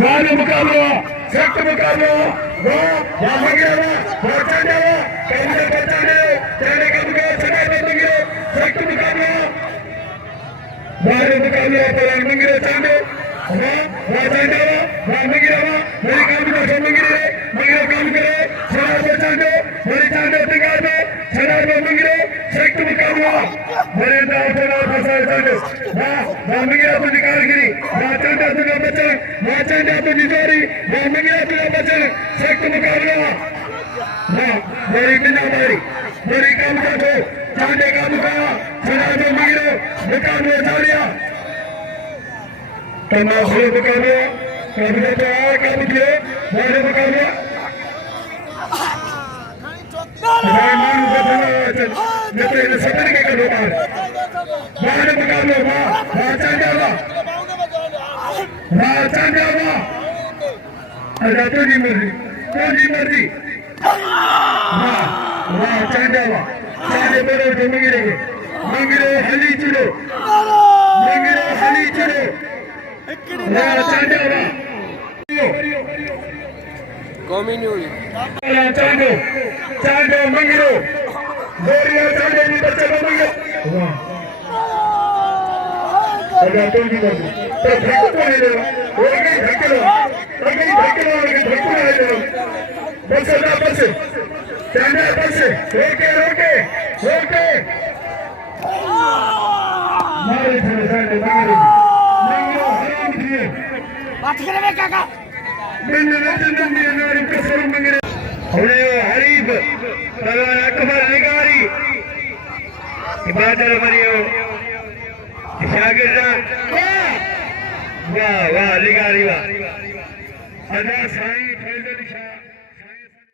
वाले मुकाबला सख्त मुकाबला वो मंगेरा वो चंडा कमरे बचाने चंडे का मुकाबला सदा मंगेरा सख्त मुकाबला वाले मुकाबला पर मंगेरा चंडे वो चंडा वो मंगेरा मेरी काम का मंगेरा काम करे सदा बचाने मेरी चंडे टिका दे सदा मंगेरा सख्त मुकाबला मेरे दाव सदा फसा चंडे वो मंगेरा को निकाल गिरी वो चंडा तुझे बचा वो चंडा तुझे जोरी वो मंगेरा तुझे बचा सख्त मुकाबला मेरी बिना मारी मेरी काम का दो चंडे का मुकाबला सदा मंगेरा मुकाबला जारिया तमाशे मुकाबला कभी तो आए कभी किए मेरे मुकाबला रहमान को धन्यवाद नेत्र ने सदर के करो बाहर मुकाबला वाह चंडा अरे तो जी मर्जी वाह चंडा सारे बड़े जो मंगिरे हली चुरो वाह चंडा कौमी न्यूज़ चांडो मंगिरो गोरिया चांडो जी बच्चे को मंगिरो वाह अगर तो जी मर्जी तो धक्को नहीं दे वो गई धक्को नहीं दे बस चांडा बस रोके मारे चले चांडे मंगिरो हराम दिए बात करे काका हरीफ अकबर लिगारी इबादत मरियो शागिर्द वाह लिगारी वाह अदा साईं फैजल